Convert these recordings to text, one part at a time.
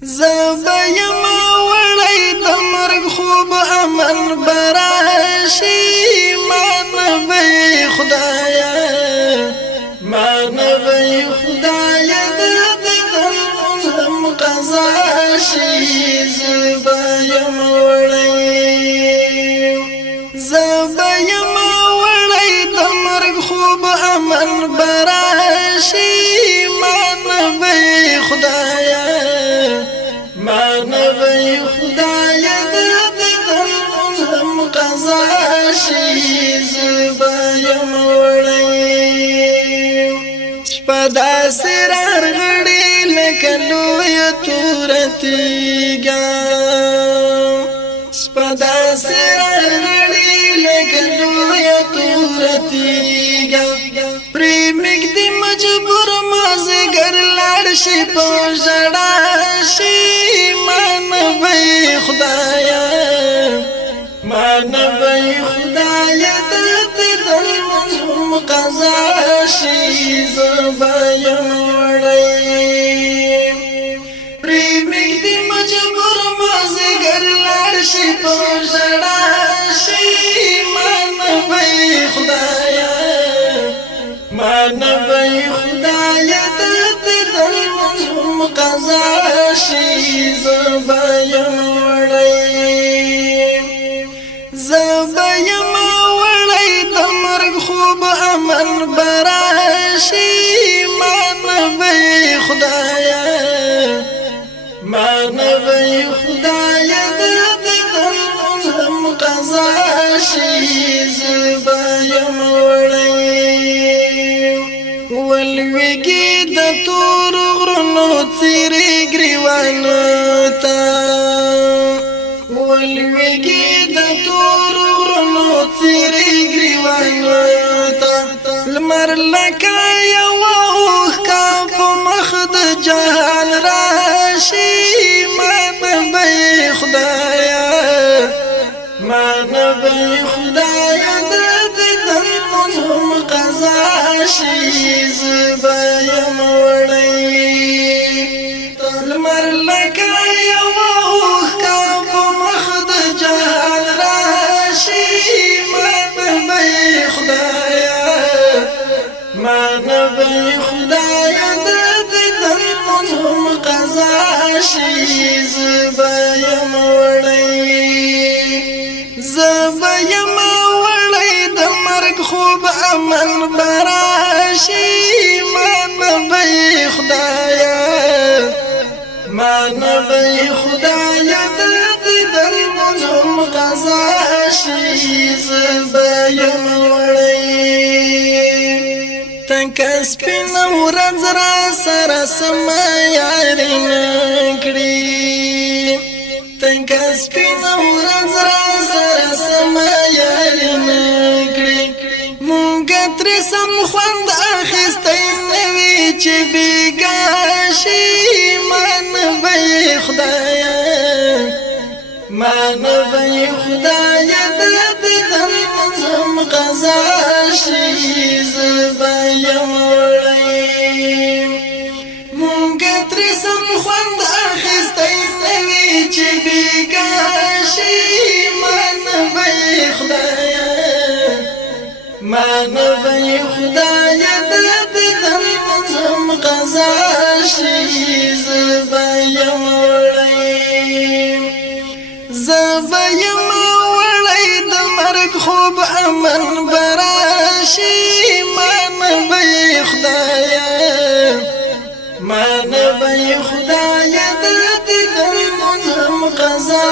زبایم وړی د مرګ خوب امن براشي مانوي خدایا د دم قضا شي زبایم وړی د مرګ خوب امن براشي مانوي خدایا د دم قضا شي زبایم وړی شپدا سرار غړي لکه لوی تورتیګا شپدا سرار غړي لکه لوی تورتیګا پریمګ دی مجبور مازګر لاړ شي په ژړا شي مانوي خدایا د دم قضا شي زبایم وړی پریمګ دی مجبور مازګر لاړ شي په ژړا شي مانوي خدایا د دم قضا شي زبایم وړی د مرګ خوب امن براشي مانوي خدایا د دم قضا شي زبایم وړی ولویږي د تور غرونو څیرې ګریوانو ته ولویږي د تور غرونو څیرې ګریوانو ته لمر لکه یو اوښکه په مخ د جهان راشي مانوي خدایا د دم قضا شي زبایم وړی لمر لکه یو اوښکه په مخ د جهان راشي مانوي خدایا د دم قضا شي زبایم وړی د مرګ خوب امن براشي مانوي خدایا د دم قضا شي زبایم وړی تنکه سپین ورځ را سره سما یاري نکړي تنکه سپین ورځ را سره سما یاري نکړي مونږ ترې سم خوند اخیستی نه وي چې بېګا شي مانوي خدایا د دم قضا شي زبایم وړی مونږ ترې سم خوند اخیستی نه وي چې بېګا شي مانوي خدایا د دم قضا شي زبایم وړی د مرګ خوب امن براشي مانوي خدایا د دم قضا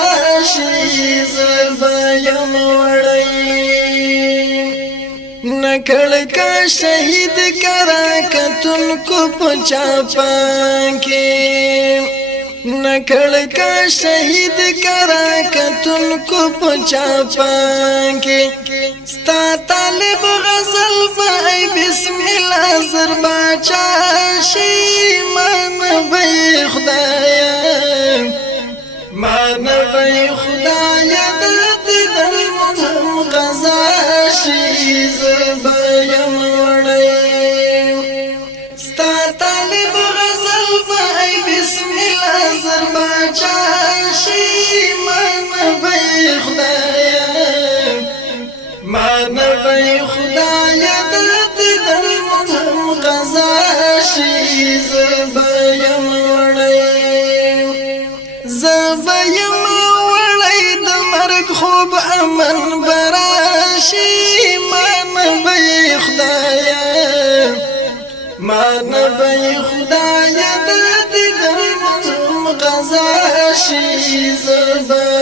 شي زبایم وړی نکړ کا شهید کرا کتن کو پچاپان کې نکړ کا شهید کرا کتن کو پچاپان کې ستا طالب غزل بای بسم الله زر باچا شي مانوي خدایا د دم قضا شي زبایم وړی ستا طالب غزل بای بسم الله زر شي زبایم وړی د مرګ خوب امن براشي ما نبی خدایا د دیدن غزا شي زبایم